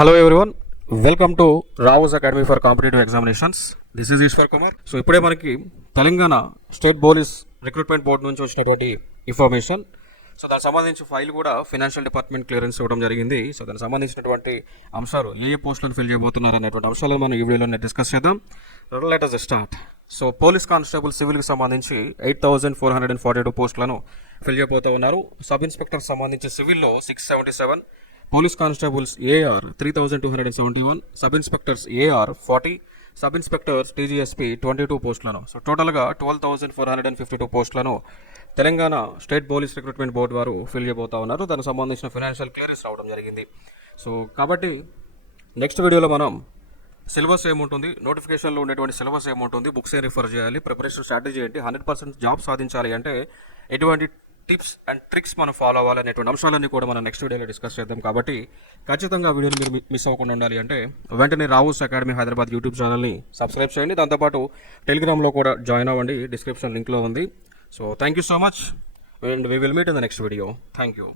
Hello everyone, welcome to Rao's academy for competitive examinations. This is Eshwar Kumar. So ఇప్పుడే మనకి Telangana state police recruitment board నుంచి వచ్చినటువంటి information. So దానికి సంబంధించి ఫైల్ కూడా ఫైనాన్షియల్ డిపార్ట్మెంట్ క్లియరెన్స్ ఇవ్వడం జరిగింది. సో దానికి సంబంధించినటువంటి అంశాలు ఏ పోస్టులను ఫిల్ చేయబోతున్నారు అనేటువంటి అంశాలను మనం ఈ వీడియోలో డిస్కస్ చేద్దాం. Let us start. So police constable సివిల్కి సంబంధించి 8,442 పోస్టులను ఫిల్ చేయబోతూ ఉన్నారు. సబ్ ఇన్స్పెక్టర్కి సంబంధించి సివిల్లో 677, police constables AR 3,271, sub inspectors AR 40, sub inspectors TGSP 22 పోస్టులను. సో టోటల్గా 12,452 పోస్టులను Telangana state police recruitment board వారు ఫిల్ చేయబోతా ఉన్నారు. దానికి సంబంధించిన ఫైనాన్షియల్ క్లియరెన్స్ రావడం జరిగింది. సో కాబట్టి నెక్స్ట్ వీడియోలో మనం సిలబస్ ఏముంటుంది, నోటిఫికేషన్లో ఉండేటువంటి సిలబస్ ఏముంటుంది, బుక్స్ ఏ రిఫర్ చేయాలి, ప్రిపరేషన్ స్ట్రాటజీ ఏంటి, 100% జాబ్ సాధించాలి అంటే ఎటువంటి టిప్స్ అండ్ ట్రిక్స్ మనం ఫాలో అవ్వాలనేటువంటి అంశాలన్నీ కూడా మనం నెక్స్ట్ వీడియోలో డిస్కస్ చేద్దాం. కాబట్టి ఖచ్చితంగా వీడియోని మీరు మిస్ అవ్వకుండా ఉండాలి అంటే వెంటనే రావుస్ అకాడమీ హైదరాబాద్ యూట్యూబ్ ఛానల్ని సబ్స్క్రైబ్ చేయండి. దాంతోపాటు టెలిగ్రామ్లో కూడా జాయిన్ అవ్వండి, డిస్క్రిప్షన్ లింక్లో ఉంది. So thank you so much and we will meet in the next video. Thank you.